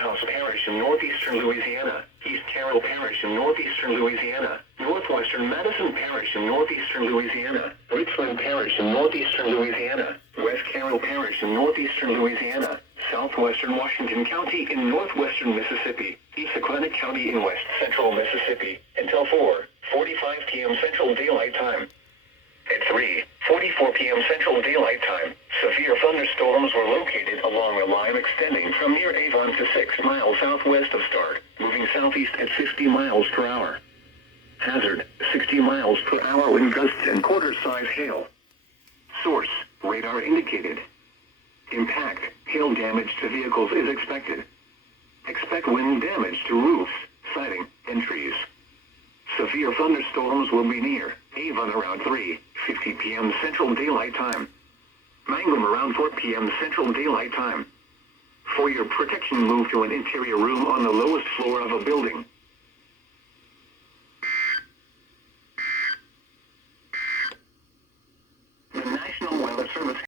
Morehouse Parish in northeastern Louisiana, East Carroll Parish in northeastern Louisiana, northwestern Madison Parish in northeastern Louisiana, Richland Parish in northeastern Louisiana, West Carroll Parish in northeastern Louisiana, southwestern Washington County in northwestern Mississippi, East Sequanna County in west central Mississippi, until 4:45 p.m. Central Daylight Time. At 3:44 p.m. Central Daylight Time, severe thunderstorms were located along a line extending from near Avon to 6 miles southwest of Stark, moving southeast at 50 miles per hour. Hazard, 60 miles per hour wind gusts and quarter-size hail. Source, radar indicated. Impact, hail damage to vehicles is expected. Expect wind damage to roofs, siding, and trees. Severe thunderstorms will be near Avon around 3:50 p.m. Central Daylight Time. Mangum around 4 p.m. Central Daylight Time. For your protection, move to an interior room on the lowest floor of a building.